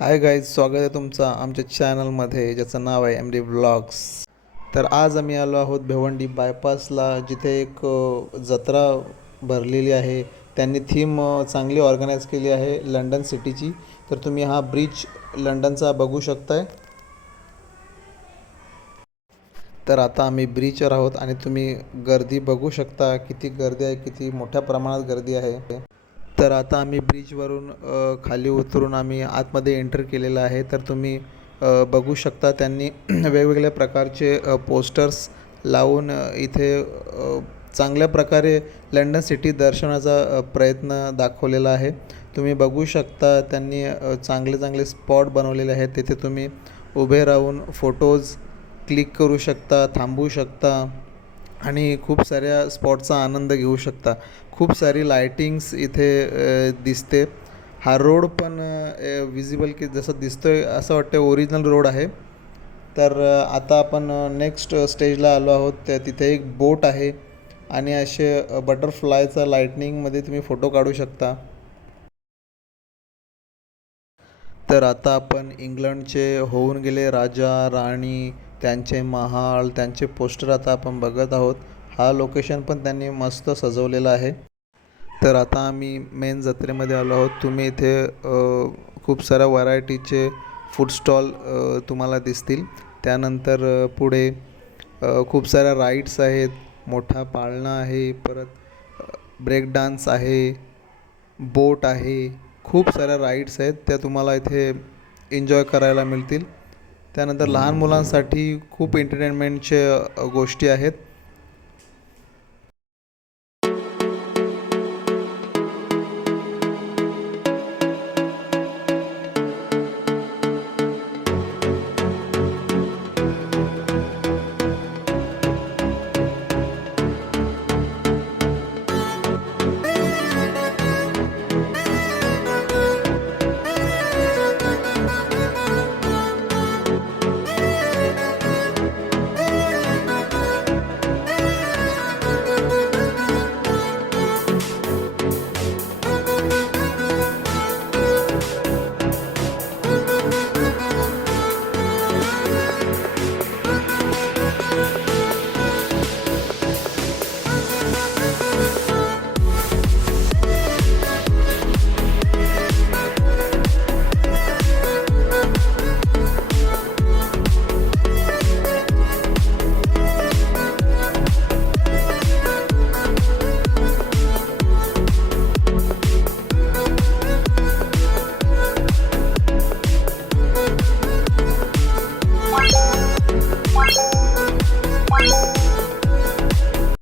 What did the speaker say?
Hi guys स्वागत आहे तुमचं आमच्या चॅनलमध्ये ज्याचं नाव आहे एम डी ब्लॉग्स तर आज आम्ही आलो आहोत भिवंडी बायपासला जिथे एक जत्रा भरलेली आहे. त्यांनी थीम चांगली ऑर्गनाईज केली आहे लंडन सिटीची. तर तुम्ही हा ब्रिज लंडनचा बघू शकताय. तर आता आम्ही ब्रिजवर आहोत आणि तुम्ही गर्दी बघू शकता किती गर्दी आहे किती मोठ्या प्रमाणात गर्दी आहे. तर आता आम्ही ब्रिजवरून खाली उतरून आम्ही आतमध्ये एंटर केलेलं आहे. तर तुम्ही बघू शकता त्यांनी वेगवेगळ्या प्रकारचे पोस्टर्स लावून इथे चांगल्या प्रकारे लंडन सिटी दर्शनाचा प्रयत्न दाखवलेला आहे. तुम्ही बघू शकता त्यांनी चांगले चांगले स्पॉट बनवलेले आहेत. तिथे तुम्ही उभे राहून फोटोज क्लिक करू शकता थांबू शकता. आणि खूप साऱ्या स्पॉटचा आनंद घेऊ शकता. खूप सारी लायटिंग्स इथे दिसते. हा रोड पण विजिबल की जसं दिसतोय असं वाटतं ओरिजिनल रोड आहे. तर आता आपण नेक्स्ट स्टेजला आलो आहोत. त्या- तिथे एक बोट आहे. आणि असे बटरफ्लायचा लाईटनिंगमध्ये तुम्ही फोटो काढू शकता. तर आता आपण इंग्लंडचे होऊन गेले राजा राणी त्यांचे महाल त्यांचे पोस्टर आता आपण बघत आहोत. हा लोकेशन पण त्यांनी मस्त सजवलेला आहे. तर आता आम्ही मेन जत्रेमध्ये आलो आहोत. तुम्ही इथे खूप साऱ्या व्हरायटीचे फूड स्टॉल तुम्हाला दिसतील. त्यानंतर पुढे खूप साऱ्या राईड्स आहेत. मोठा पाळणा आहे. परत ब्रेक डान्स आहे. बोट आहे. खूप साऱ्या राईड्स आहेत. त्या तुम्हाला इथे एन्जॉय करायला मिळतील. त्यानंतर लहान मुलांसाठी खूप एंटरटेनमेंटचे गोष्टी आहेत.